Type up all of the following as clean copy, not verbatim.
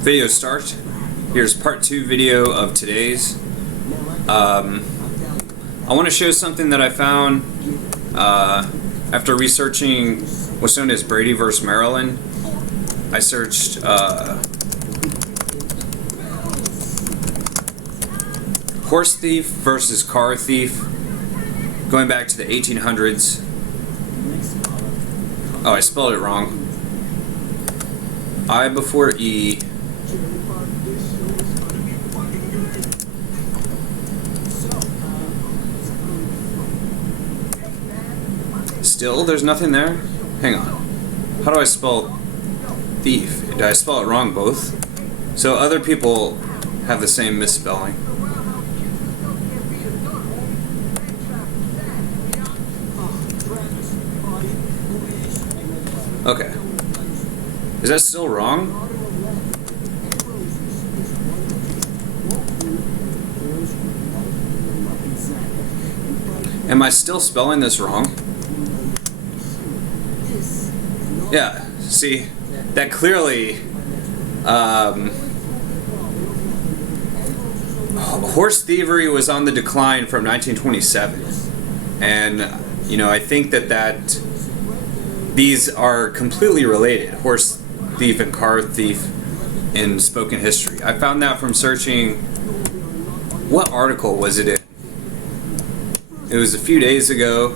video start. Here's part 2 video of today's. I want to show something that I found after researching what's known as Brady versus Maryland. I searched horse thief versus car thief going back to the 1800s. Oh, I spelled it wrong. I before E. Still, there's nothing there? Hang on. How do I spell thief? Did I spell it wrong both? So other people have the same misspelling. Okay. Is that still wrong? Am I still spelling this wrong? Yeah, see, that clearly, horse thievery was on the decline from 1927, and, you know, I think that these are completely related, horse thief and car thief in spoken history. I found that from searching, what article was it in? It was a few days ago.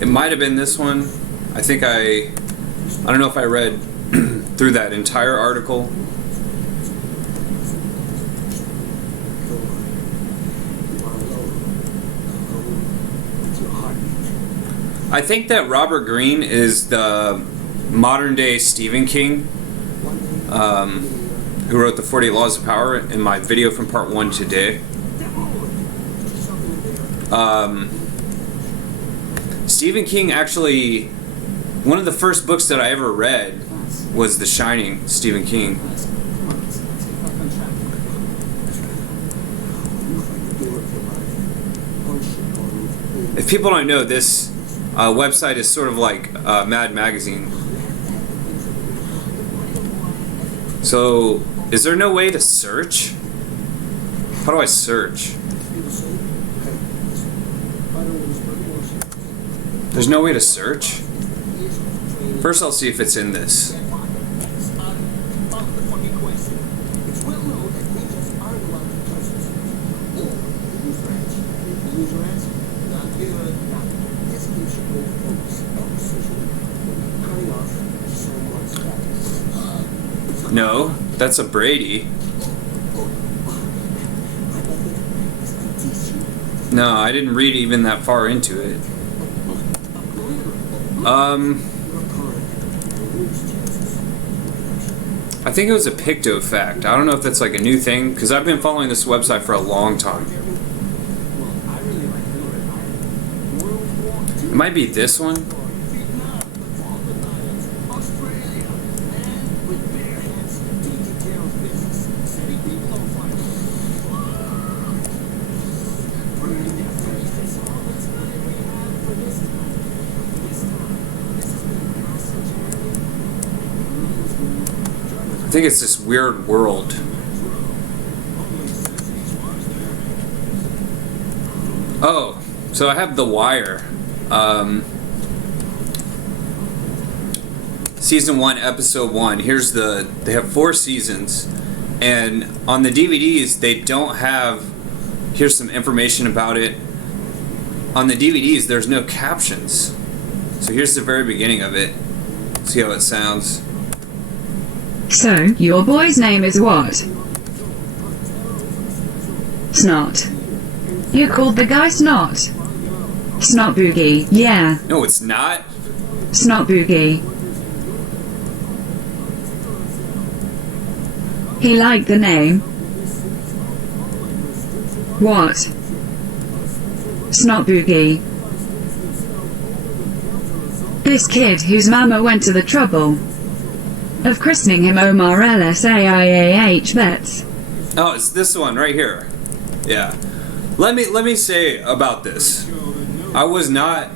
It might have been this one. I think I don't know if I read through that entire article. I think that Robert Greene is the modern day Stephen King, who wrote the 48 Laws of Power in my video from part 1 today. Stephen King actually, one of the first books that I ever read was The Shining, Stephen King. If people don't know, this website is sort of like Mad Magazine. So, is there no way to search? How do I search? There's no way to search? First I'll see if it's in this. No, that's a Brady. No, I didn't read even that far into it. I think it was a Picto fact. I don't know if that's like a new thing, because I've been following this website for a long time. It might be this one. I think it's this weird world. Oh, so I have The Wire. Season 1, Episode 1. Here's they have 4 seasons. And on the DVDs, they don't have, here's some information about it. On the DVDs, there's no captions. So here's the very beginning of it. See how it sounds. So, your boy's name is what? Snot. You called the guy Snot? Snot Boogie, yeah. No, it's not. Snot Boogie. He liked the name. What? Snot Boogie. This kid whose mama went to the trouble of christening him Omar LSAIAH bets. Oh, it's this one right here. Yeah. Let me say about this. I was not.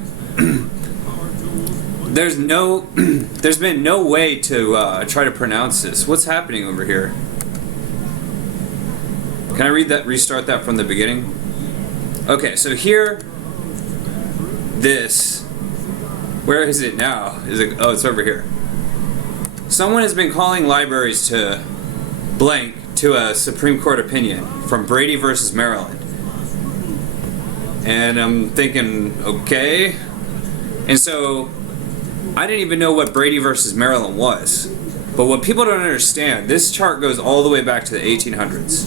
There's been no way to try to pronounce this. What's happening over here? Can I restart that from the beginning? Okay, so here, this. Where is it now? Oh, it's over here. Someone has been calling libraries to blank to a Supreme Court opinion from Brady versus Maryland. And I'm thinking, okay. And so, I didn't even know what Brady versus Maryland was. But what people don't understand, this chart goes all the way back to the 1800s.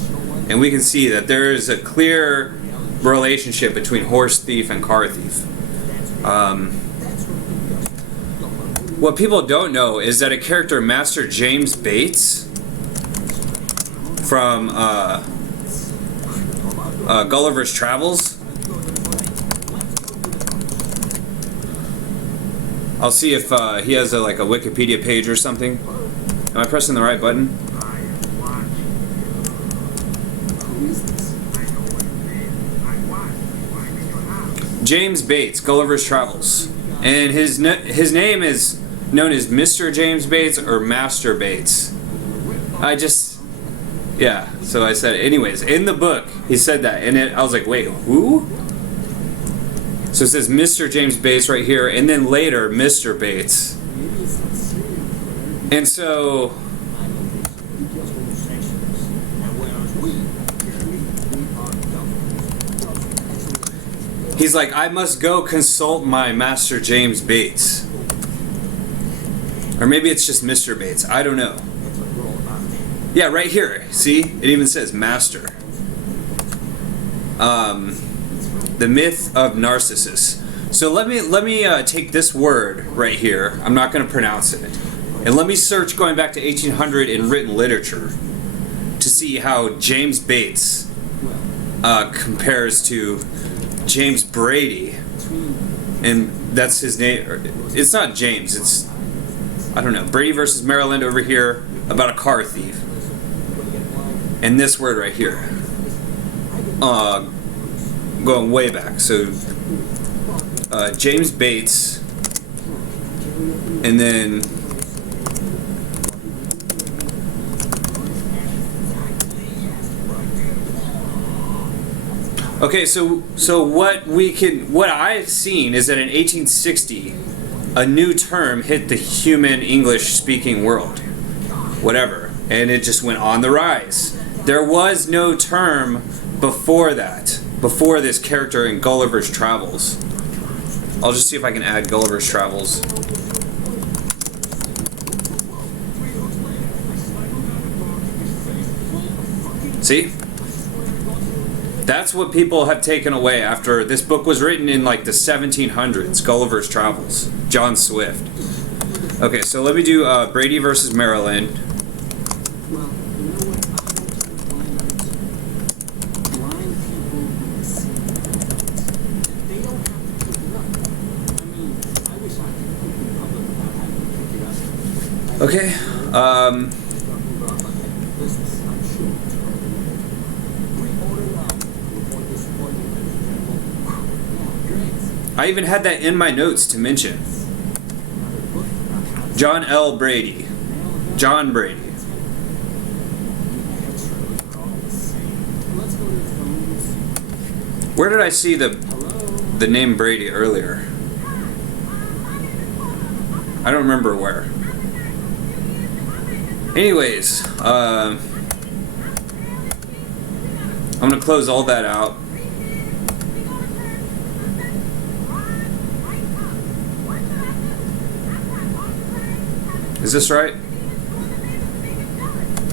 And we can see that there is a clear relationship between horse thief and car thief. What people don't know is that a character, Master James Bates, from Gulliver's Travels. I'll see if he has like a Wikipedia page or something. Am I pressing the right button? James Bates, Gulliver's Travels, and his name is known as Mr. James Bates or Master Bates. Yeah, so I said, anyways, in the book, he said that, and I was like, wait, who? So it says Mr. James Bates right here, and then later, Mr. Bates. And so, he's like, I must go consult my Master James Bates. Or maybe it's just Mr. Bates. I don't know. Yeah, right here. See? It even says Master. The myth of Narcissus. So let me take this word right here. I'm not going to pronounce it. And let me search going back to 1800 in written literature to see how James Bates compares to James Brady. And that's his name. It's not James. It's, I don't know, Brady versus Maryland over here about a car thief. And this word right here. Going way back. So, James Bates. And then... Okay, so what I've seen is that in 1860, a new term hit the human English-speaking world, whatever, and it just went on the rise. There was no term before that, before this character in Gulliver's Travels. I'll just see if I can add Gulliver's Travels. See? That's what people have taken away after this book was written in like the 1700s, Gulliver's Travels, John Swift. Okay, so let me do Brady versus Maryland. Okay, I even had that in my notes to mention. John L. Brady. John Brady. Where did I see the name Brady earlier? I don't remember where. Anyways, I'm gonna close all that out. Is this right?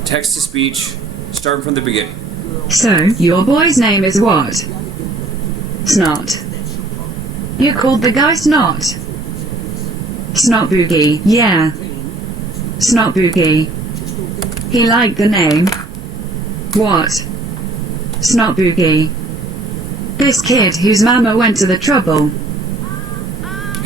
Text to speech, starting from the beginning. So, your boy's name is what? Snot. You called the guy Snot? Snot Boogie, yeah. Snot Boogie. He liked the name. What? Snot Boogie. This kid whose mama went to the trouble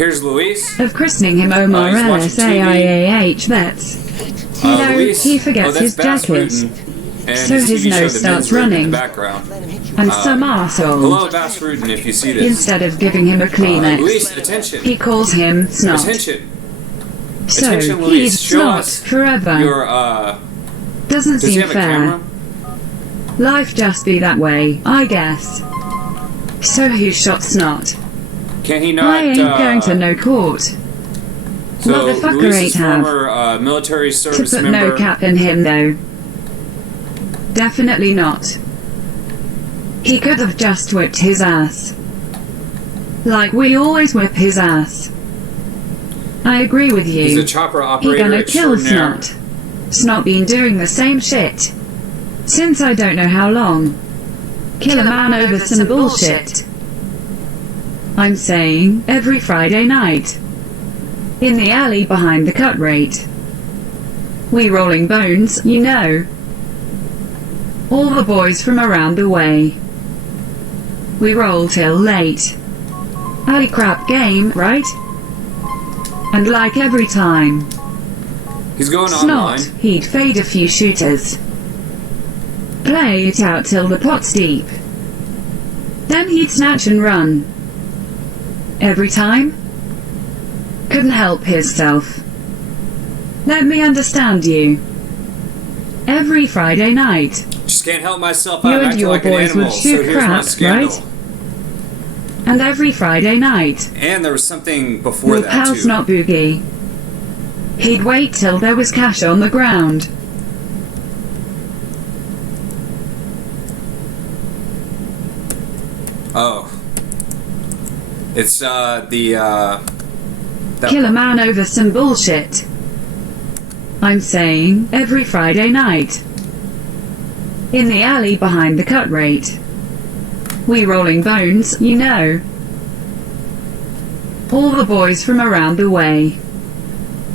Here's Luis. Of christening him Omar he's watching LSAIAH vets. You know, Luis. he forgets that's his Bass jacket. Rutten, and So his TV show, nose The starts Men's Room, in running. the background. And some arsehole, Hello, Bass Rutten, if you see this. instead of giving him a Kleenex, Luis, attention. he calls him Snot. Attention. So Attention, Luis. he's Show Snot us forever. your, Doesn't does he seem have a fair. camera? Life just be that way, I guess. So who shot Snot? Can he not, I ain't going to no court. So, Motherfucker Luis ain't is have. former, military To service put member. no cap in him though. Definitely not. He could have just whipped his ass. Like we always whip his ass. I agree with you. He's a chopper He operator gonna kill extraordinaire. Snot. Snot been doing the same shit since I don't know how long. Kill a man over some bullshit. I'm saying every Friday night. In the alley behind the cut rate. We rolling bones, you know. All the boys from around the way. We roll till late. Alley crap game, right? And like every time. He's going Snot, online. he'd fade a few shooters. Play it out till the pot's deep. Then he'd snatch and run. Every time? Couldn't help hisself. Let me understand you. Every Friday night. Just can't help myself. You I'm and acting your like an boys would animal. shoot so here's my crap, scandal. right? And every Friday night. And there was something before Your that pal's too. not boogie. He'd wait till there was cash on the ground. Oh. It's that Kill a man over some bullshit. I'm saying every Friday night. In the alley behind the cut rate. We rolling bones, you know. All the boys from around the way.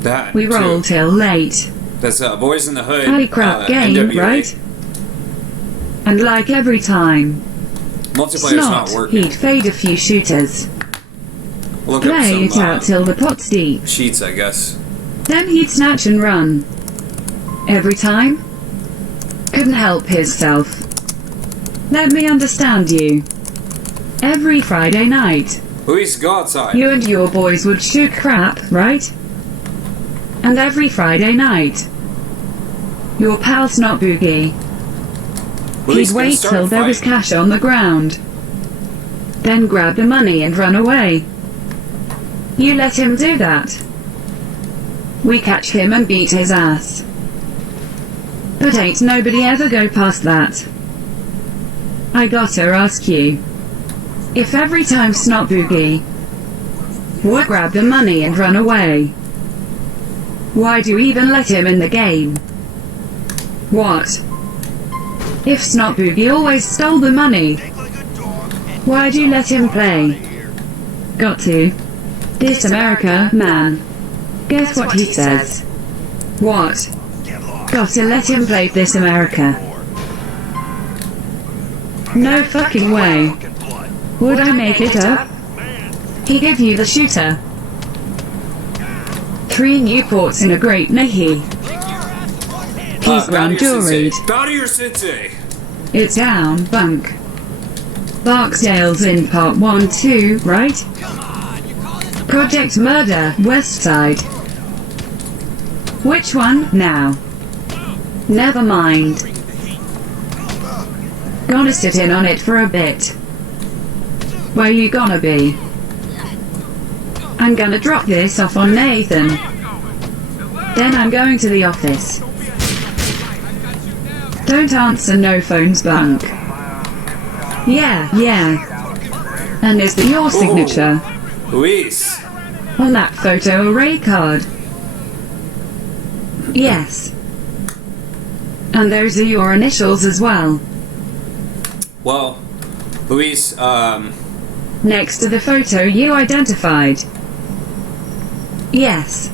that We roll too. till late. That's Boys in the Hood. Alley crap game, NWA. right? And like every time. Multiplayer's not Snot, working. he'd fade a few shooters. Look up Play some it out till the pot's deep. sheets, I guess. Then he'd snatch and run. Every time? Couldn't help hisself. Let me understand you. Every Friday night. Luis, go outside. You and your boys would shoot crap, right? And every Friday night. Your pal's not boogie. Luis, He'd gonna wait start till a there was fight. cash on the ground. Then grab the money and run away. You let him do that. We catch him and beat his ass. But ain't nobody ever go past that. I gotta ask you. If every time Snot Boogie would grab the money and run away, why do you even let him in the game? What? If Snot Boogie always stole the money, why'd you let him play? Got to. This America, man. Guess what he says? What? Gotta let him play this America. No fucking way. Would I make it up? He give you the shooter. 3 Newports in a great nahi. He's ground jewelried. Bow to your sensei. It's down, bunk. Barksdale's in part 1 too, right? Project Murder, West Side. Which one, now? Never mind. Gonna sit in on it for a bit. Where you gonna be? I'm gonna drop this off on Nathan. Then I'm going to the office. Don't answer no phones, bunk. Yeah. And is that your signature? Luis. On that photo array card? Yes. And those are your initials as well. Well, Luis, Next to the photo you identified. Yes.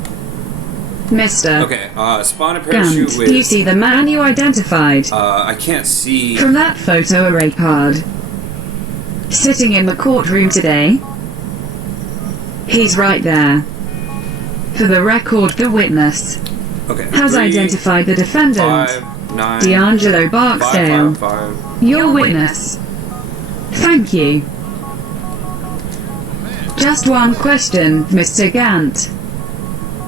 Mr. okay, spawn a parachute Gunt, with, do you see the man you identified? I can't see, From that photo array card. Sitting in the courtroom today. He's right there. For the record, the witness Okay. has 3, identified the defendant, 5, 9, D'Angelo 5, Barksdale, 5, 5. your witness. Thank you. Just one question, Mr. Gant.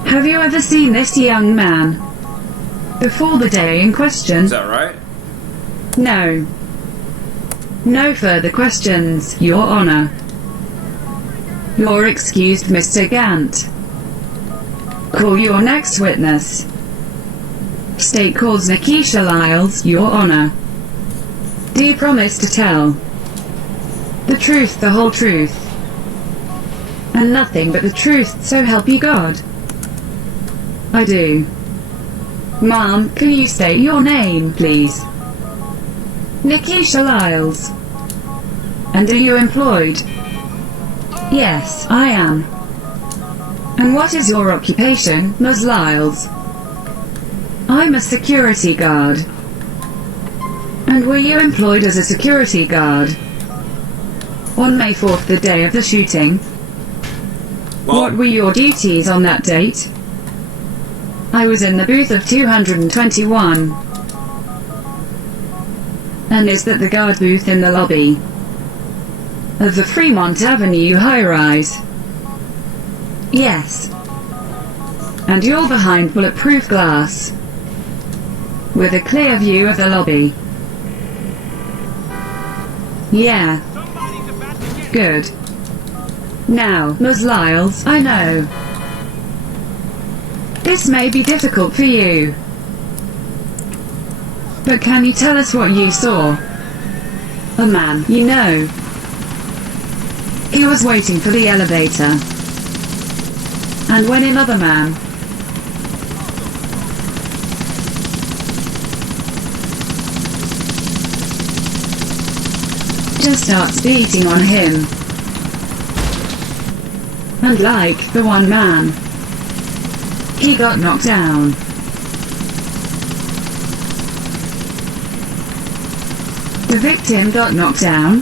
Have you ever seen this young man before the day in question? Is that right? No. No further questions, Your Honor. You're excused, Mr. Gant. Call your next witness. State calls Nikisha Lyles, Your Honor. Do you promise to tell the truth, the whole truth, and nothing but the truth, so help you God? I do. Ma'am, can you state your name, please? Nikisha Lyles. And are you employed? Yes, I am. And what is your occupation, Ms. Lyles? I'm a security guard. And were you employed as a security guard on May 4th, the day of the shooting? Well, What were your duties on that date? I was in the booth of 221. And is that the guard booth in the lobby of the Fremont Avenue high-rise? Yes. And you're behind bulletproof glass with a clear view of the lobby? Yeah. Good. Now, Ms. Lyles, I know this may be difficult for you, but can you tell us what you saw? A man, you know. He was waiting for the elevator. And when another man just starts beating on him, and like the one man, he got knocked down. The victim got knocked down?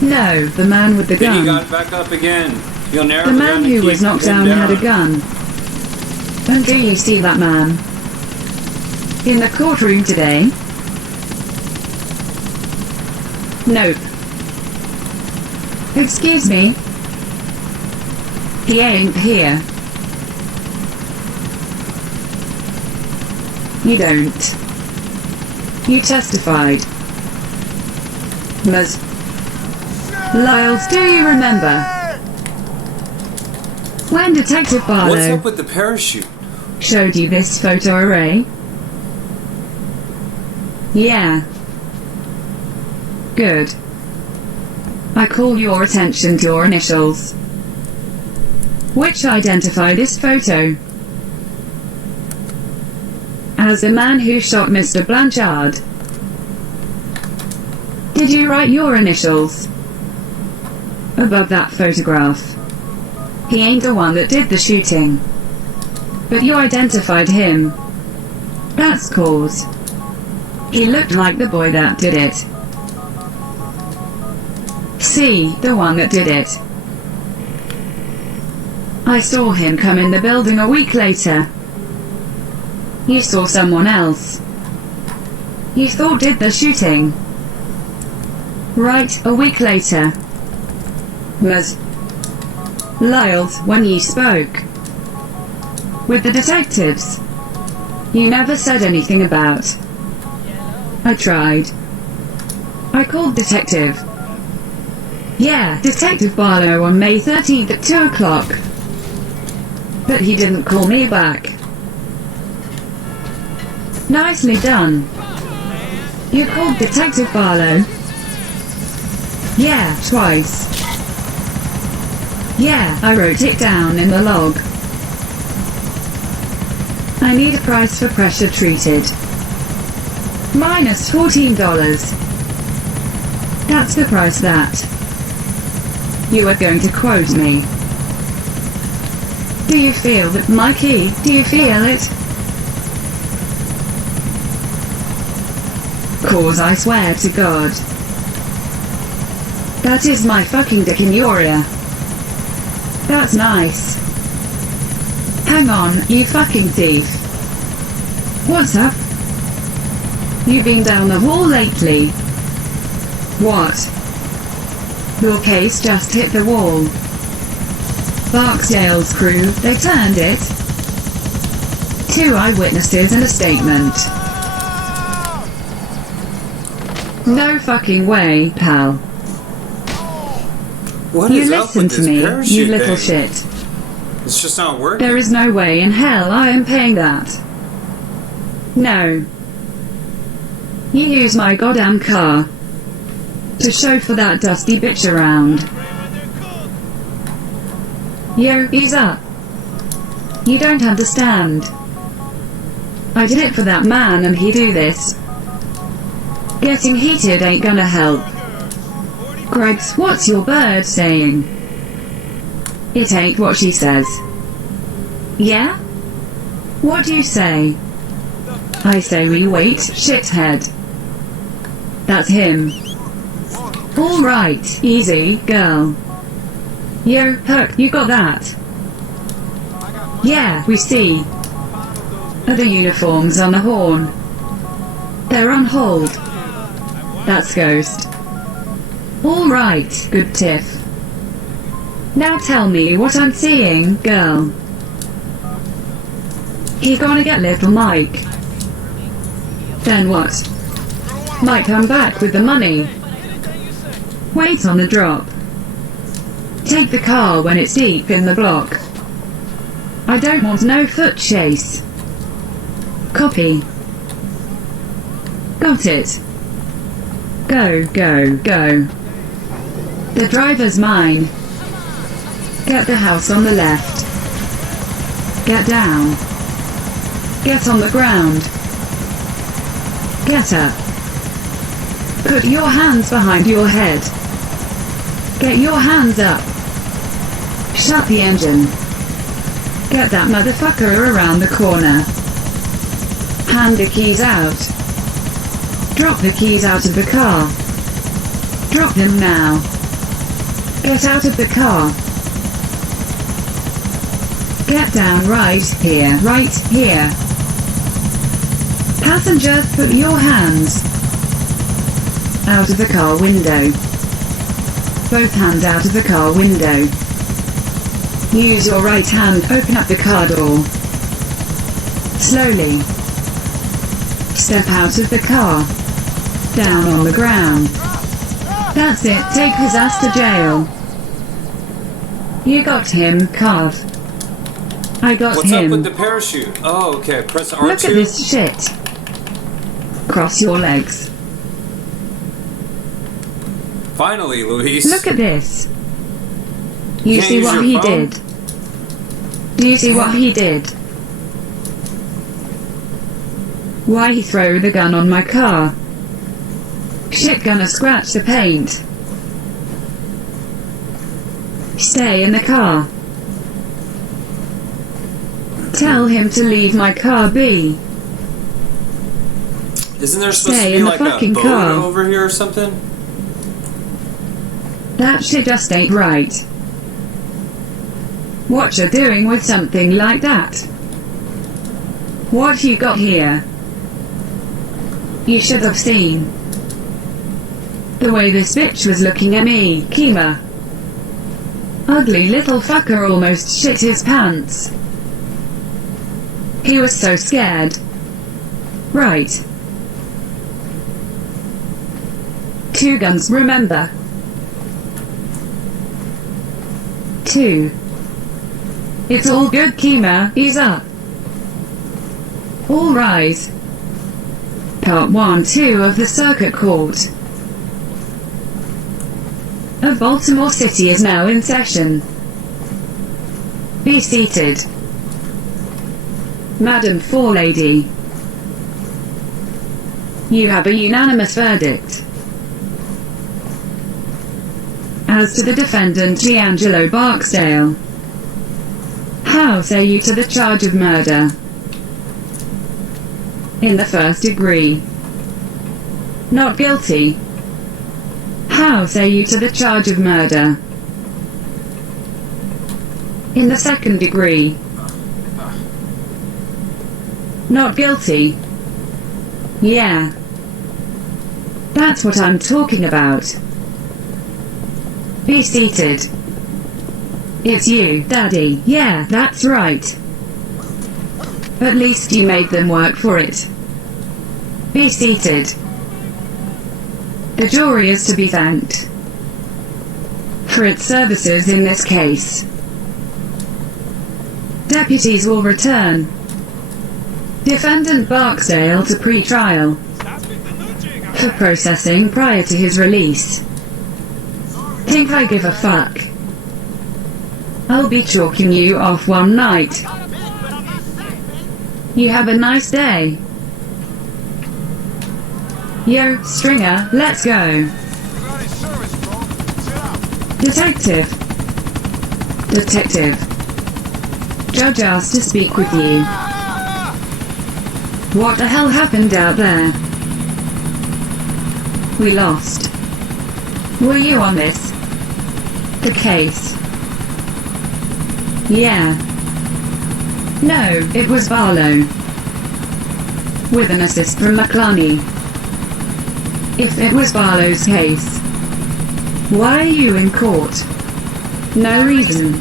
No, the man with the then gun. he got back up again. You'll narrow The it down man to who keep was knocked him down had a gun. And do you see that man in the courtroom today? Nope. Excuse me? He ain't here. You don't. You testified. Ms. Lyles, do you remember when Detective What's Barlow up with the parachute? showed you this photo array? Yeah. Good. I call your attention to your initials, which identify this photo as the man who shot Mr. Blanchard. Did you write your initials above that photograph? He ain't the one that did the shooting, but you identified him. That's cause he looked like the boy that did it. See, the one that did it. I saw him come in the building a week later. You saw someone else you thought did the shooting. Right, a week later. Ms. Lyles, when you spoke with the detectives, you never said anything about. I tried. I called Detective. Yeah, Detective Barlow on May 13th at 2 o'clock. But he didn't call me back. Nicely done. You called Detective Barlow? Yeah, twice. Yeah, I wrote it down in the log. I need a price for pressure treated. Minus $14. That's the price that you are going to quote me. Do you feel that, Mikey? Do you feel it? Cause I swear to God, that is my fucking dick in your ear. That's nice. Hang on, you fucking thief. What's up? You been down the hall lately? What? Your case just hit the wall. Barksdale's crew, they turned it. 2 eyewitnesses and a statement. No fucking way, pal. What You is up listen with to this me, parachute you little thing? shit. It's just not working. There is no way in hell I am paying that. No. You use my goddamn car to chauffeur that dusty bitch around. Yo, ease up. You don't understand. I did it for that man and he do this. Getting heated ain't gonna help. Greggs, what's your bird saying? It ain't what she says. Yeah? What do you say? I say we wait, shithead. That's him. Alright, easy, girl. Yo, Hook, you got that? Yeah, we see. Are the uniforms on the horn? They're on hold. That's Ghost. Alright, good tiff. Now tell me what I'm seeing, girl. He gonna get little Mike. Then what? Might come back with the money. Wait on the drop. Take the car when it's deep in the block. I don't want no foot chase. Copy. Got it. Go, go, go. The driver's mine. Get the house on the left. Get down. Get on the ground. Get up. Put your hands behind your head. Get your hands up. Shut the engine. Get that motherfucker around the corner. Hand the keys out. Drop the keys out of the car. Drop them now. Get out of the car. Get down right here, right here. Passenger, put your hands out of the car window. Both hands out of the car window. Use your right hand, open up the car door. Slowly. Step out of the car. Down on the ground. That's it, take his ass to jail. You got him, Carv. I got What's him. up with the parachute? Oh, okay. Press R2. Look at this shit. Cross your legs. Finally, Luis. Look at this. You Can't see use what your he phone? did? Do you see what he did? Why he throw the gun on my car? Shit gonna scratch the paint. Stay in the car. Tell him to leave my car be. Isn't there supposed Stay to be in the like a fucking boat car. over here or something? That shit just ain't right. What you doing with something like that? What you got here? You should have seen the way this bitch was looking at me, Kima. Ugly little fucker almost shit his pants. He was so scared. Right. 2 guns, remember. 2. It's all good, Kima, ease up. All rise. Part 1-2 of the Circuit Court of Baltimore City is now in session. Be seated. Madam Forelady. You have a unanimous verdict. As to the defendant Giangelo Barksdale, how say you to the charge of murder in the first degree? Not guilty. How say you to the charge of murder In the second degree. Not guilty. Yeah. That's what I'm talking about. Be seated. It's you, Daddy. Yeah, that's right. At least you made them work for it. Be seated. The jury is to be thanked for its services in this case. Deputies will return Defendant Barksdale to pre-trial for processing prior to his release. Think I give a fuck? I'll be chalking you off one night. You have a nice day. Yo, Stringer, let's go. Detective. Detective. Judge asked to speak with you. What the hell happened out there? We lost. Were you on this? The case? Yeah. No, it was Barlow. With an assist from McClunny. If it was Barlow's case, why are you in court? No reason.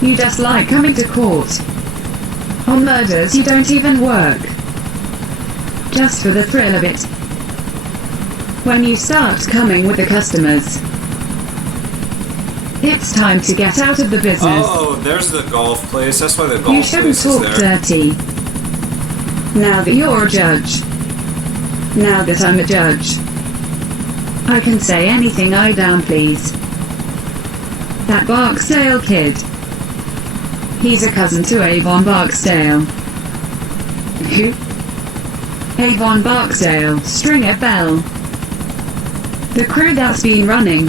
You just like coming to court. On murders you don't even work. Just for the thrill of it. When you start coming with the customers, it's time to get out of the business. Oh, there's the golf place. That's why the golf place is there. You shouldn't talk dirty. Now that you're a judge. Now that I'm a judge. I can say anything I damn please. That Barksdale kid. He's a cousin to Avon Barksdale. Who? Avon Barksdale, Stringer Bell. The crew that's been running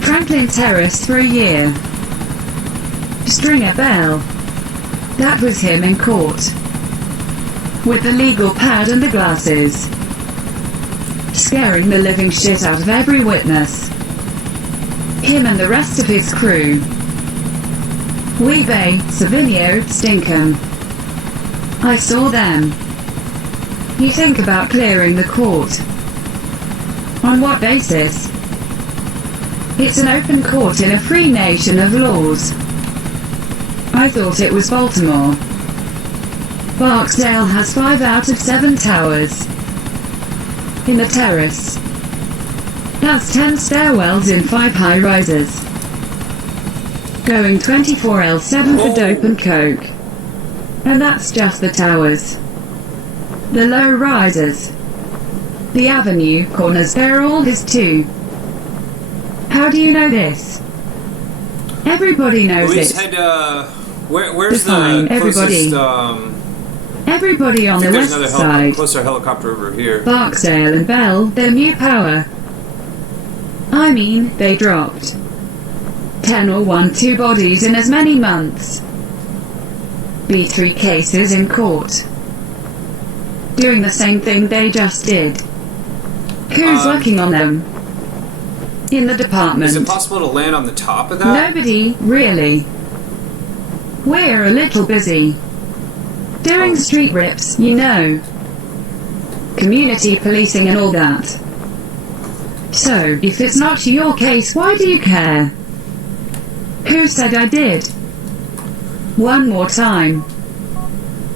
Franklin Terrace for a year. Stringer Bell. That was him in court. With the legal pad and the glasses. Scaring the living shit out of every witness. Him and the rest of his crew. Weebay, Savinio, Stinkham. I saw them. You think about clearing the court. On what basis? It's an open court in a free nation of laws. I thought it was Baltimore. Barksdale has 5 out of 7 towers. In the terrace. That's 10 stairwells in 5 high-rises. Going 24/7 for dope and coke. And that's just the towers. The low-rises. The avenue corners, they're all his too. How do you know this? Everybody knows we it. Had, where's Define the everybody. closest, Everybody on the there's west another side. closer helicopter over here. Barksdale and Bell, their new power. I mean, they dropped 10 or 2 bodies in as many months. B3 cases in court. Doing the same thing they just did. Who's working on them? In the department. Is it possible to land on the top of that? Nobody, really. We're a little busy. Doing street rips, you know. Community policing and all that. So, if it's not your case, why do you care? Who said I did? One more time.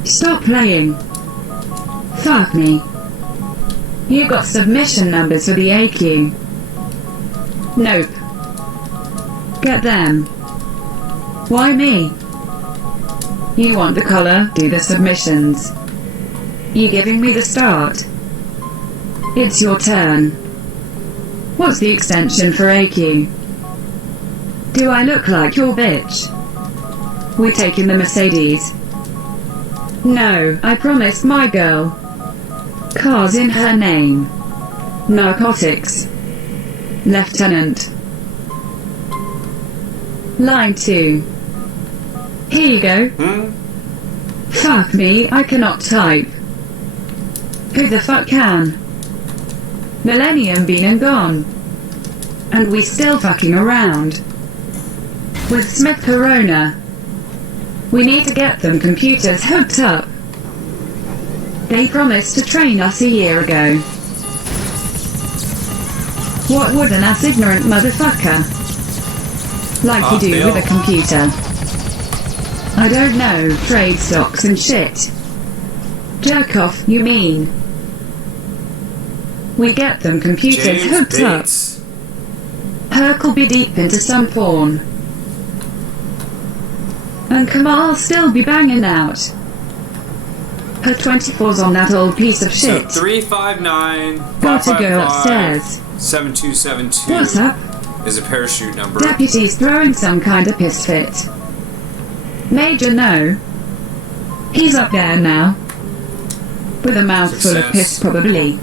Stop playing. Fuck me. You got submission numbers for the AQ. Nope. Get them. Why me? You want the collar, do the submissions. You giving me the start? It's your turn. What's the extension for AQ? Do I look like your bitch? We're taking the Mercedes. No, I promised my girl. Car's in her name. Narcotics. Lieutenant. Line 2. Here you go. Fuck me, I cannot type. Who the fuck can? Millennium been and gone. And we still fucking around. with Smith Corona. We need to get them computers hooked up. They promised to train us a year ago. What would an ass ignorant motherfucker like you do Bill. with a computer? I don't know, trade stocks and shit. Jerk off, you mean? We get them computers James hooked Bates. up. Herc'll be deep into some porn. And Kamal'll still be banging out. Her 24's on that old piece of So shit. 359 Gotta go upstairs. 7272 What's up? is a parachute number. Deputy's throwing some kind of piss fit. Major, no. He's up there now. With a mouthful of piss, probably.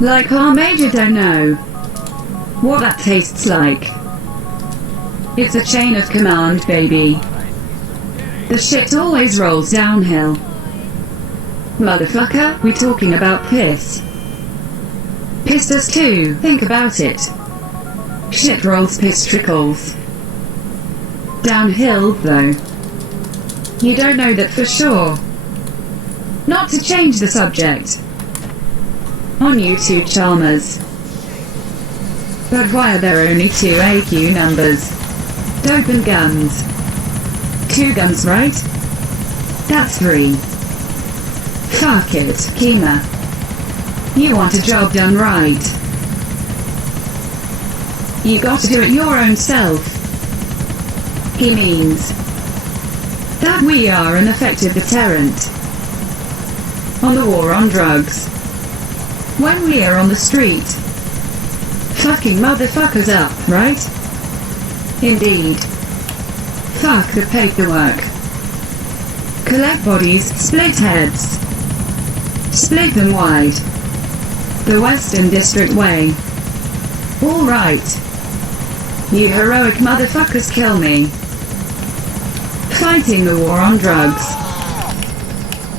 Like our Major don't know what that tastes like. It's a chain of command, baby. The shit always rolls downhill. Motherfucker, we talking about piss. Piss does too, think about it. Shit rolls, piss trickles. Downhill, though. You don't know that for sure. Not to change the subject. On you two Chalmers. But why are there only 2 AQ numbers? Dope and guns. 2 guns, right? That's 3. Fuck it, Kima. You want a job done right. You gotta do it your own self. He means that we are an effective deterrent on the war on drugs. When we are on the street, fucking motherfuckers up, right? Indeed. Fuck the paperwork. Collect bodies, split heads. Split them wide. The Western District way. Alright. You heroic motherfuckers kill me. Fighting the war on drugs.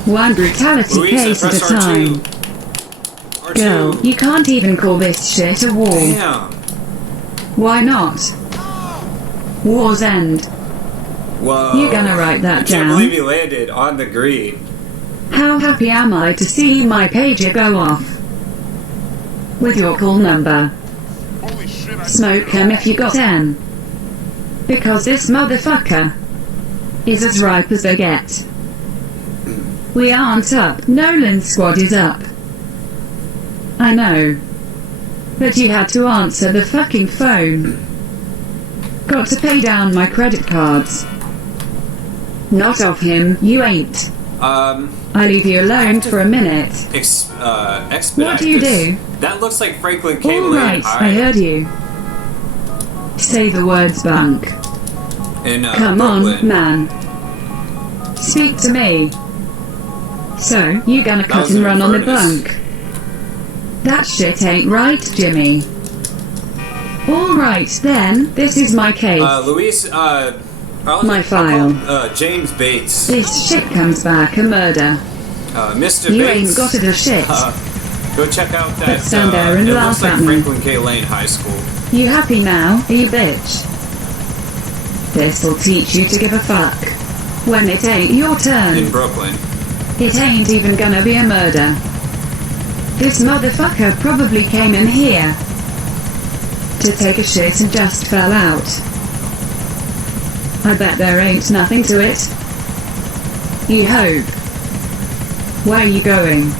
One brutality Louisa, case at a press time. R2. Girl, you can't even call this shit a war. Damn. Why not? War's end. Whoa. You gonna write that I can't down? believe you landed on the green. How happy am I to see my pager go off with your call number. Smoke 'em if you got 10. Because this motherfucker is as ripe as they get. We aren't up. Nolan's squad is up. I know. But you had to answer the fucking phone. Got to pay down my credit cards. Not off him, you ain't. I leave you alone for a minute. Expedite What do you this. do? That looks like Franklin K. Lane Alright, High I heard you. Say the words bunk. in Come Brooklyn. on, man. Speak to me. So, you gonna cut was and an run on the Inverness. bunk? That shit ain't right, Jimmy. Alright then, this is my case. Luis, My file. James Bates. This shit comes back a murder. Mr. You Bates. ain't got it a shit. Go check out that. stand there and it laugh looks like at me. Franklin K. Lane High School. You happy now, you bitch? This'll teach you to give a fuck. When it ain't your turn. In Brooklyn. It ain't even gonna be a murder. This motherfucker probably came in here to take a shit and just fell out. I bet there ain't nothing to it. You hope. Where you going?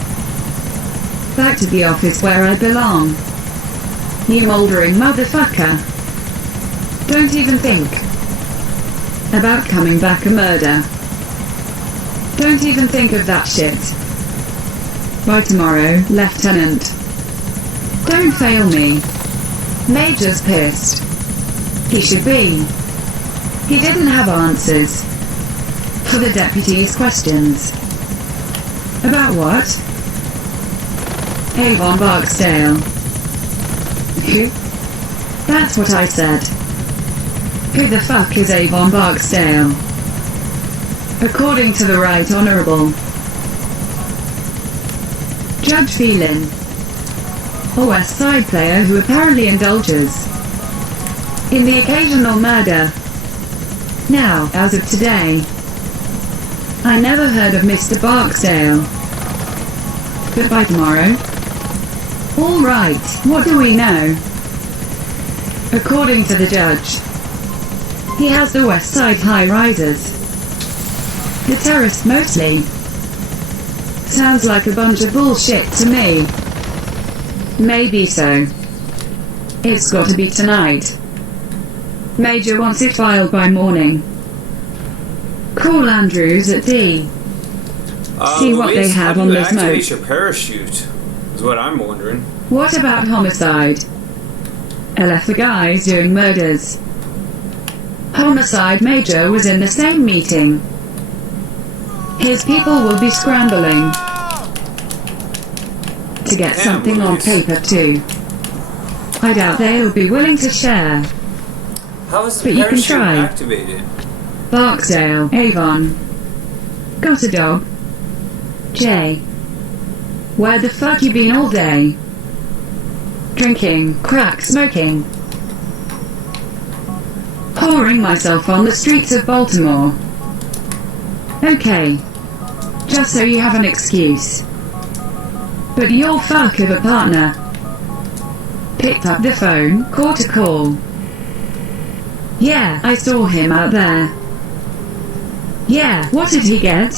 Back to the office where I belong. You mouldering motherfucker. Don't even think about coming back a murder. Don't even think of that shit. By tomorrow, Lieutenant. Don't fail me. Major's pissed. He should be. He didn't have answers for the deputy's questions. About what? Avon Barksdale. Who? That's what I said. Who the fuck is Avon Barksdale? According to the Right Honourable Judge Phelan, a West Side player who apparently indulges in the occasional murder Now, as of today, I never heard of Mr. Barksdale. But by tomorrow? Alright, what do we know? According to the judge, he has the West Side high-rises. The terrace mostly. Sounds like a bunch of bullshit to me. Maybe so. It's got to be tonight. Major wants it filed by morning. Call Andrews at D. See what they have on this note. Activate your parachute, is what I'm wondering. What about homicide? LF the guys doing murders. Homicide Major was in the same meeting. His people will be scrambling to get something on paper too. I doubt they'll be willing to share. How is the parachute activated? Barksdale, Avon. Got a dog? Jay. Where the fuck you been all day? Drinking, crack smoking. Pouring myself on the streets of Baltimore. Okay. Just so you have an excuse. But your fuck of a partner picked up the phone, caught a call. Yeah, I saw him out there. Yeah, what did he get?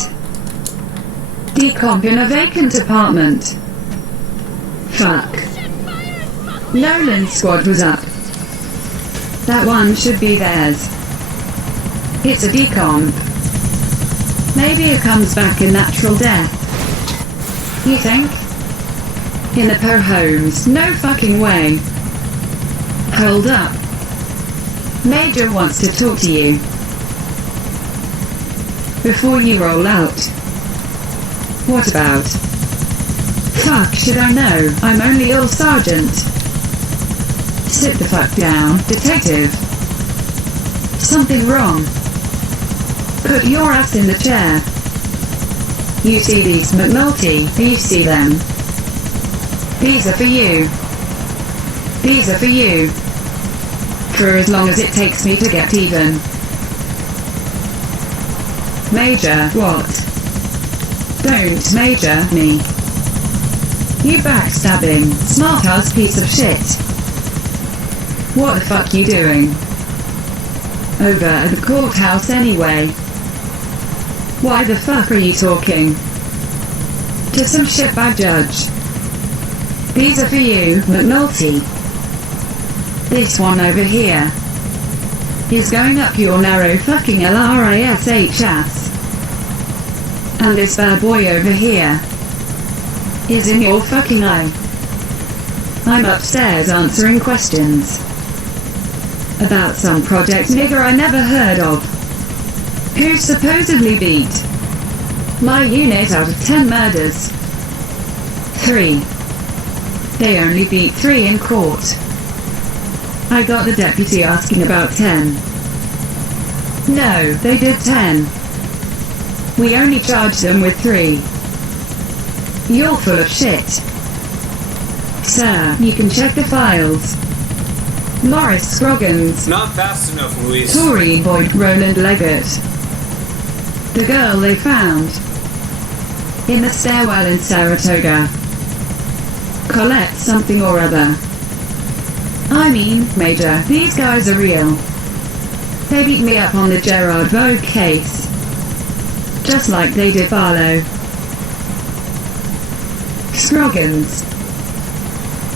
Decomp in a vacant apartment. Fuck. Nolan's squad was up. That one should be theirs. It's a decomp. Maybe it comes back a natural death. You think? In the per homes, no fucking way. Hold up. Major wants to talk to you. Before you roll out. What about? Fuck should I know, I'm only your sergeant. Sit the fuck down, detective. Something wrong. Put your ass in the chair. You see these, McNulty, you see them. These are for you. These are for you. For as long as it takes me to get even. Major, what? Don't major me. You backstabbing, smart-ass piece of shit. What the fuck you doing? Over at the courthouse anyway. Why the fuck are you talking? To some shitbag judge. These are for you, McNulty. This one over here is going up your narrow fucking LRISH ass. And this bad boy over here is in your fucking eye. I'm upstairs answering questions about some project nigger I never heard of, who supposedly beat my unit out of 10 murders. 3. They only beat 3 in court. I got the deputy asking about 10. No, they did 10. We only charged them with 3. You're full of shit. Sir, you can check the files. Morris Scroggins. Not fast enough, Louise. Tory Boyd Roland Leggett. The girl they found in the stairwell in Saratoga. Colette something or other. I mean, Major, these guys are real. They beat me up on the Gerard Vogue case. Just like they did Barlow. Scroggins.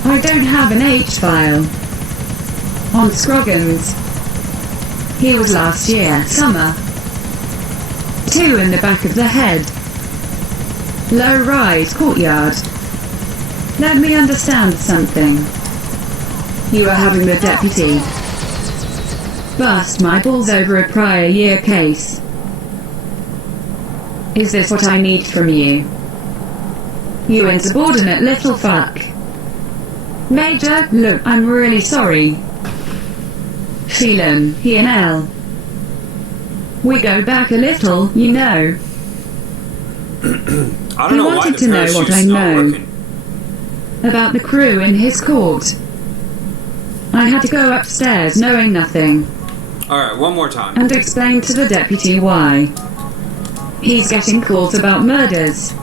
I don't have an H file on Scroggins. He was last year, summer. 2 in the back of the head. Low rise courtyard. Let me understand something. You are having the deputy bust my balls over a prior year case. Is this what I need from you? You insubordinate little fuck. Major, look, I'm really sorry. Phelan, he and L. We go back a little, you know. I don't know why the parachute's not working. About the crew in his court. I had to go upstairs knowing nothing. Alright, one more time. And explained to the deputy why he's getting calls about murders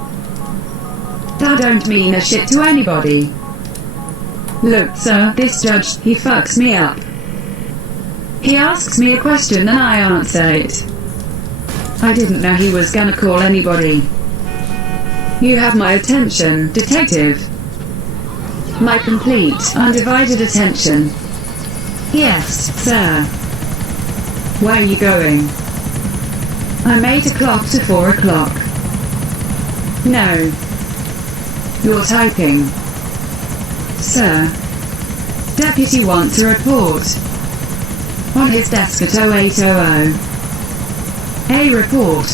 that don't mean a shit to anybody. Look, sir, this judge, he fucks me up. He asks me a question and I answer it. I didn't know he was gonna call anybody. You have my attention, detective. My complete, undivided attention. Yes, sir. Where are you going? I'm 8 o'clock to 4 o'clock. No. You're typing. Sir. Deputy wants a report. On his desk at 0800. A report.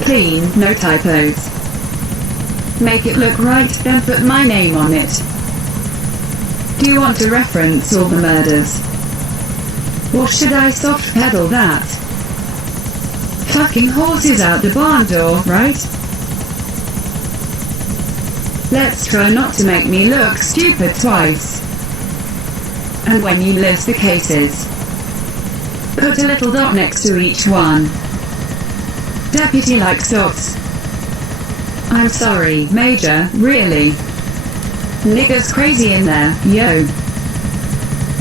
Clean, no typos. Make it look right, then put my name on it. Do you want to reference all the murders? Or should I soft pedal that? Fucking horses out the barn door, right? Let's try not to make me look stupid twice. And when you list the cases, put a little dot next to each one. Deputy likes dots. I'm sorry, Major, really. Niggas crazy in there, yo.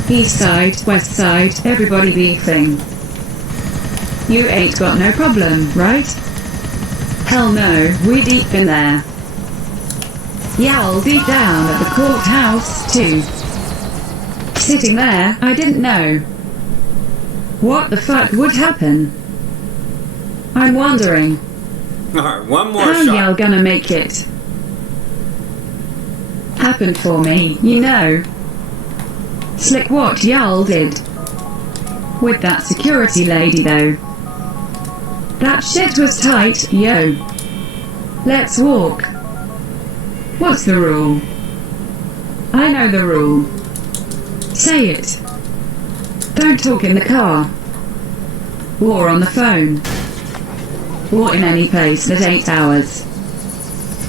East side, west side, everybody beefing. You ain't got no problem, right? Hell no, we deep in there. Y'all deep down at the courthouse, too. Sitting there, I didn't know. What the fuck would happen? I'm wondering. Alright, one more How shot. y'all gonna make it? Happened for me, you know. Slick what y'all did. With that security lady though. That shit was tight, yo. Let's walk. What's the rule? I know the rule. Say it. Don't talk in the car. Or on the phone. Or in any place that ain't ours.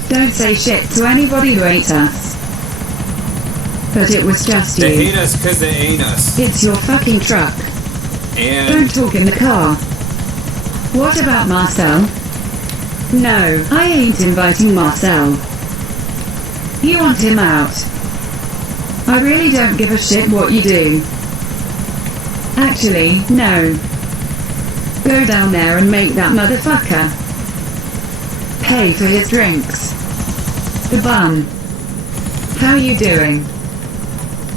Don't say shit to anybody who ain't us. But it was just They you. hate us because they ain't us. It's your fucking truck. And Don't talk in the car. What about Marcel? No, I ain't inviting Marcel. You want him out. I really don't give a shit what you do. Actually, no. Go down there and make that motherfucker pay for his drinks. The bum. How you doing?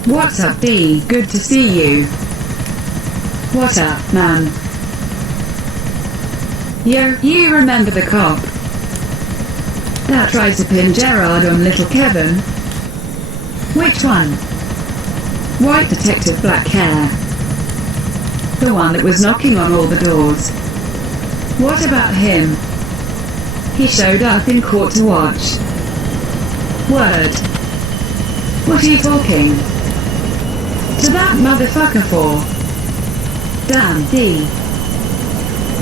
What's up, D? Good to see you. What up, man? Yo, you remember the cop that tried to pin Gerard on little Kevin? Which one? White detective, black hair. The one that was knocking on all the doors. What about him? He showed up in court to watch. Word. What are you talking to that motherfucker for? Damn, D.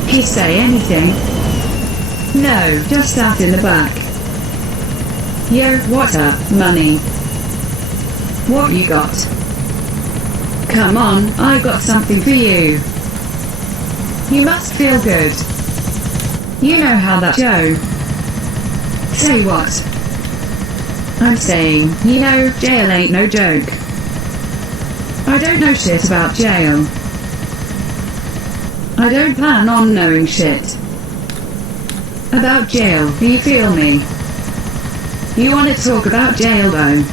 He say anything? No, just sat in the back. Yo, what up, money? What you got? Come on, I got something for you. You must feel good. You know how that Joe. Say what? I'm saying, you know, jail ain't no joke. I don't know shit about jail. I don't plan on knowing shit about jail, do you feel me? You want to talk about jail though?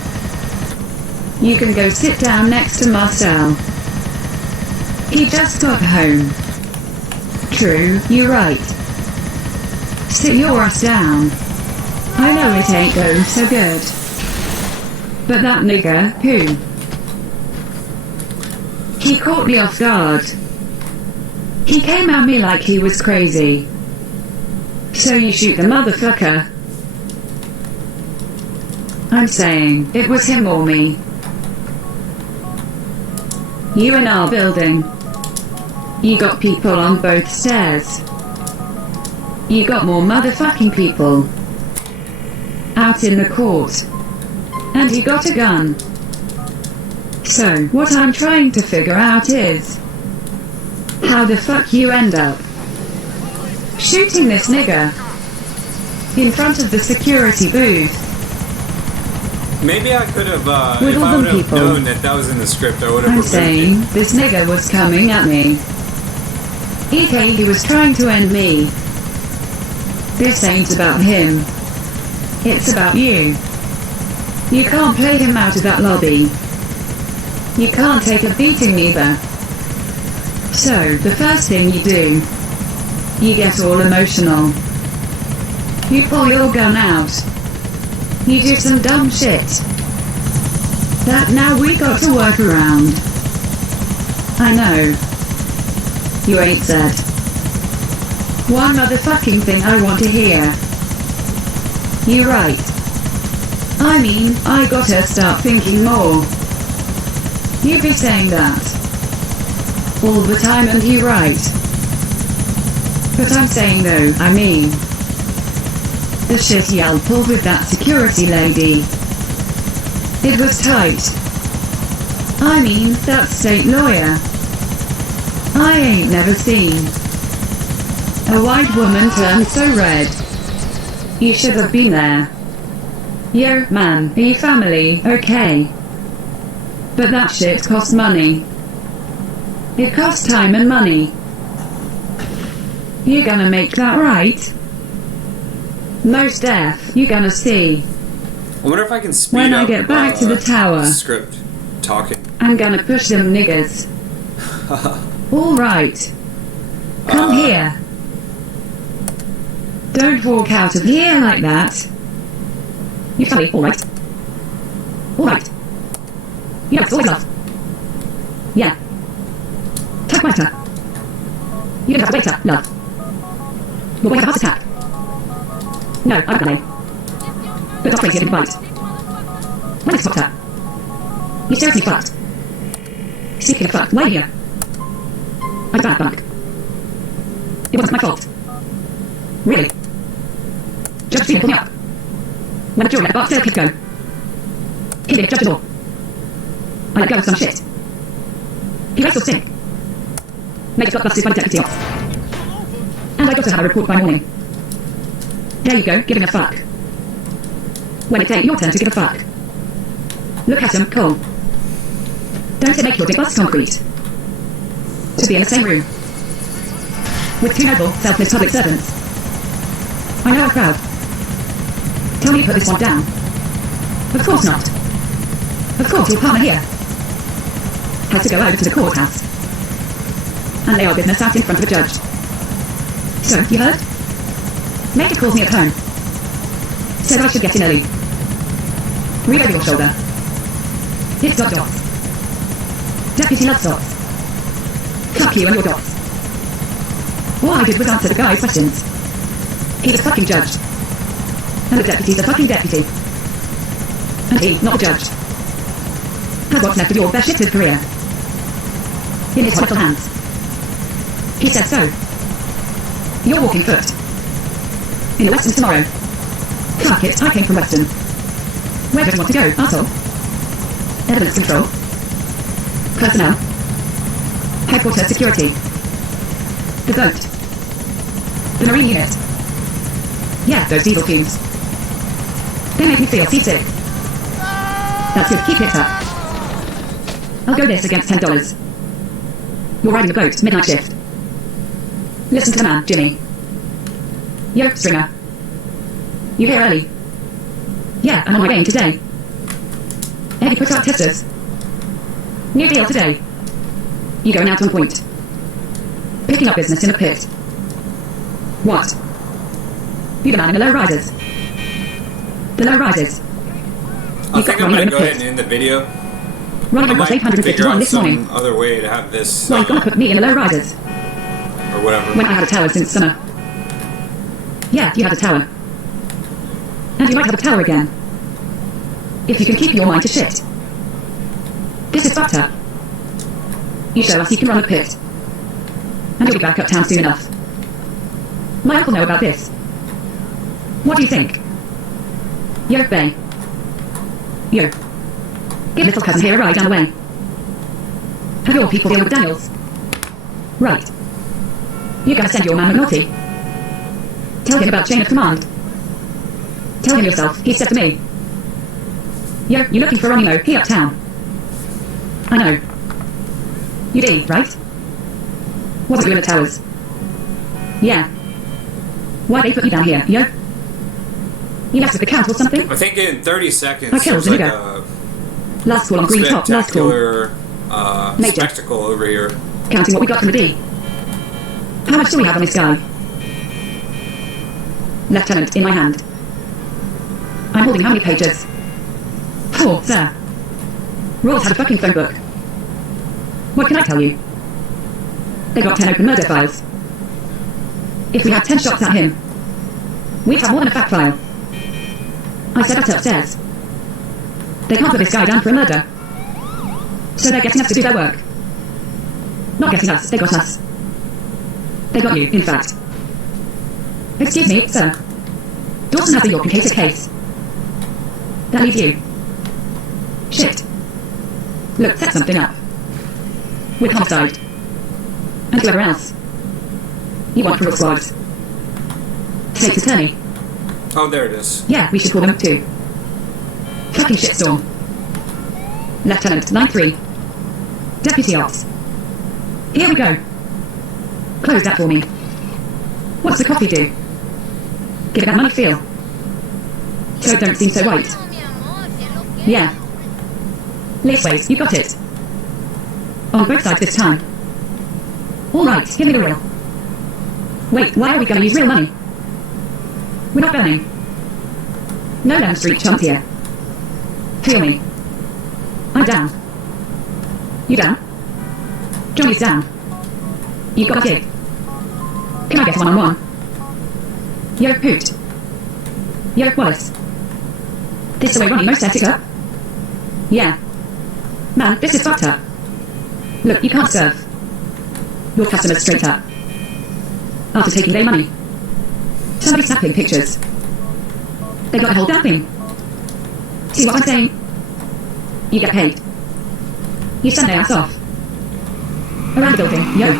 You can go sit down next to Marcel. He just got home. True, you're right. Sit your ass down. I know it ain't going so good. But that nigga, who? He caught me off guard. He came at me like he was crazy. So you shoot the motherfucker? I'm saying, it was him or me. You in our building. You got people on both stairs. You got more motherfucking people out in the court. And you got a gun. So, what I'm trying to figure out is, How the fuck you end up shooting this nigger in front of the security booth? Maybe I could have, With if all I them would have people. known that was in the script, I would have I'm removed saying it. this nigger was coming at me. He was trying to end me. This ain't about him. It's about you. You can't play him out of that lobby. You can't take a beating either. So, the first thing you do, you get all emotional. You pull your gun out. You do some dumb shit that now we got to work around. I know. You ain't said one motherfucking thing I want to hear. You right. I mean, I gotta start thinking more. You be saying that all the time, and you right. But I'm saying though, I mean, the shit y'all pulled with that security lady, it was tight. I mean, that state lawyer, I ain't never seen a white woman turn so red. You should have been there. Yo, man, are you family okay? But that shit costs money. It costs time and money. You gonna make that right? Most def, you gonna see. I wonder if I can speed When up I get back to the tower, script talking. I'm gonna push them niggers. Alright. Come here. Don't walk out of here like that. You funny, alright. Alright. You know, it's always love. Yeah. Tag waiter. You don't have to waiter, love. You're going to have a heart attack. No, I've got a name. But not crazy, I didn't bite. When it's doctor. You seriously fucked. Speaking of fucked, why are you here? I'm a bad bunk. It wasn't my fault. Really? Judge Cena pulled me up. When the jury let the box kid go. He did judge the door. I let go of some shit. He raised your stink. Made got busted by the deputy ops. And I got to have a report by morning. There you go, giving a fuck. When it ain't your turn to give a fuck. Look at him, Cole. Don't it make your dick bust concrete? To be in the same room with two noble, selfless public servants. I know I'm proud. Tell me to put this one down. Of course not. Of course your partner here had to go over to the courthouse and lay our business out in front of a judge. So, you heard? Major calls me at home. Said I should get in early. Read over your shoulder. It's got dots. Deputy loves dots. Fuck you and your dots. All I did was answer the guy's questions. He's a fucking judge. And the deputy's a fucking deputy. And he, not the judge, has what's left of your best shifted career in his hostile hands. He said so. You're walking foot in the Westons tomorrow. Fuck it, I came from Weston. Where do you want to go, arsehole? Evidence control. Personnel. Headquarters security. The boat. The marine unit. Yeah, those diesel fumes. They make me feel seasick. That's good, keep it up. I'll go this against $10. You're riding the boat, midnight shift. Listen to the man, Jimmy. Yo, Stringer. You here early? Yeah, I'm on my way in today. Eddie put out testers. New deal today. You going out on point. Picking up business in a pit. What? You the man in the low riders. The low riders. I think I'm gonna go ahead and end the video. Ronnie got 851 this morning. Some other way to have this. Well, you gonna put me in the low riders. Or whatever. When I had a tower since summer. Yeah, you had a tower. And you might have a tower again. If you can keep your mind to shit. This is fucked up. You show us you can run a pit. And you'll be back uptown soon enough. My uncle know about this. What do you think? Yo, Bay. Yo. Give little cousin here a ride down the way. Have your people deal with Daniels. Right. You're gonna send your man McNulty. Tell him about chain of command. Tell him yourself, he said to me. Yo, you looking for Ronimo, he uptown. I know. You D, right? Wasn't you in the towers? Yeah. Why they put you down here, yo? You left with the count or something? I think in 30 seconds I killed there's like Inigo. a Last call on green top, last call. spectacular Major. spectacle over here. Counting what we got from the D. How much do we have on this guy? Lieutenant, in my hand. I'm holding how many pages? 4, sir. Rawls had a fucking phone book. What can I tell you? They got 10 open murder files. If we had 10 shots at him, we'd have more than a fact file. I said that upstairs. They can't put this guy down for a murder. So they're getting us to do their work. Not getting us, they got us. They got you, in fact. Excuse me, sir. Dawson has the York and Cater case. That leaves you. Shit. Look, set something up. With homicide. And whoever else. You want for your squads. State's attorney. Oh, there it is. Yeah, we should call them up too. Fucking shitstorm. Lieutenant 9-3. Deputy Ops. Here we go. Close that for me. What's the coffee do? Give it that money feel. So it don't seem so white. Yeah. Laceways, you got it. On both sides this time. Alright, give me the real. Wait, why are we gonna use real money? We're not burning. No Lamb Street chump here. Feel me. I'm down. You down? Johnny's down. You got a gig. Can I get one-on-one? Yo, Hoot. Yo, Wallace. This the way Ronnie most set it up? Yeah. Man, this is fucked up. Look, you can't serve your customers straight up after taking their money. Somebody's snapping pictures. They got the whole damn thing. See what I'm saying? You get paid. You send their ass off. Around the building, yo.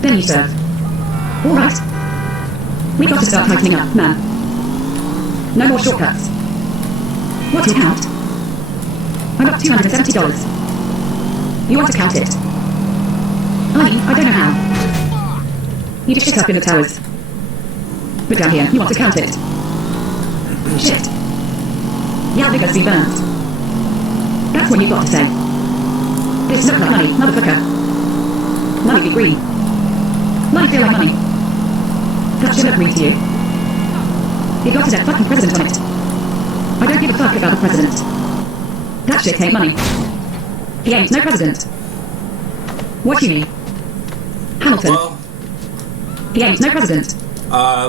Then you serve. Alright. We got to start tightening up, man. No more shortcuts. What's your count? I got $270. You want to count it? I don't know how. You just shit up in the towers. But down here, you want to count it. Shit. Yeah, because we burnt. That's what you got to say. This look like money, motherfucker. Money be green. Money feel like money. That should look green to you. It got a dead fucking president on it. I don't give a fuck about the president. That shit ain't money. He ain't no president. What do you mean? Hamilton. Well, he ain't no president.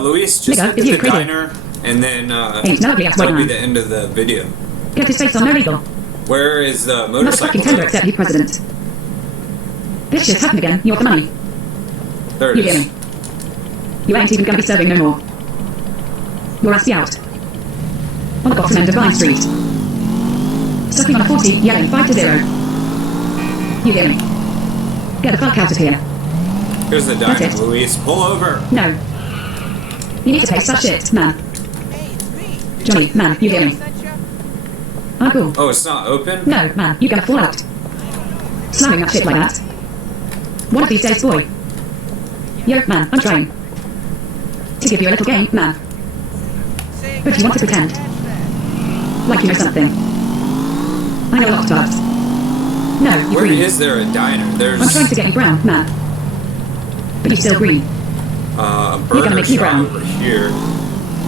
Luis just Nigga, went to is you the crazy? diner, and then Ain't no ugly ass white that'll be man. the end of the video. Get his face on no legal. Where is the Not a fucking motorcycle? tender except you president. This shit's happened again. You want the money? There it You hear is. me? You ain't even gonna be serving no more. Your ass be out. On the bottom end of Vine Street. Sucking on a 40, yelling 5 to 0. You hear me? Get the fuck out of here. Here's the That's diner, it. Luis. Pull over. No. You need to pay such shit, man. Johnny, man, you hear me? I'm cool. Oh, it's not open? No, man, you're gonna fall out. Slamming that shit like that. One of these days, boy. Yo, man, I'm trying to give you a little game, man. But you want to pretend like you know something. I know a lot of parts. No, you Where green. is there a diner? There's I'm trying to get you brown, man. But you're still green. a You're gonna burger make me shop brown. over here.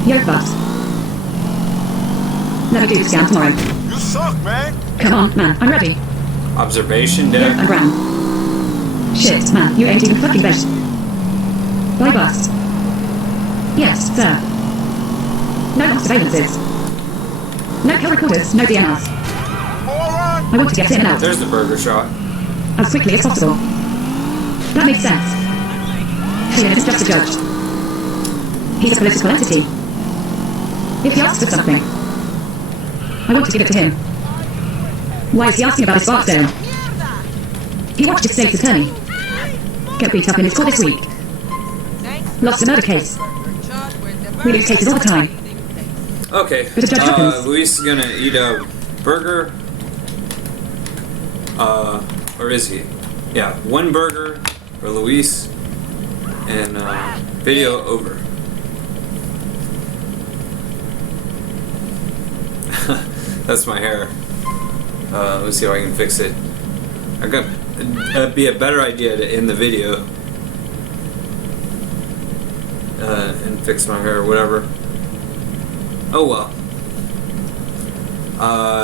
Yo, bus. Let me do the scan tomorrow. You suck, man. Come on, man, I'm ready. Observation Yo, deck. I'm brown. Shit, man, you ain't even fucking veg. Bye, bus. Yes, sir. No long surveillances. No kill recorders, no DNRs. Moron. I want to get in and out There's the burger shop. as quickly as possible. That makes sense. Flynn isn't just a judge. He's a political entity. If he asks for something, I want to give it to him. Why is he asking about his Barksdale? He watched his state's attorney get beat up in his court this week. Lost a murder case. We lose cases all the time. Okay, But a judge happens. Luis is gonna eat a burger. Or is he? Yeah, one burger for Luis, and video over. That's my hair. Let's see if I can fix it. That'd be a better idea to end the video and fix my hair or whatever. Oh well.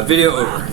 Video over.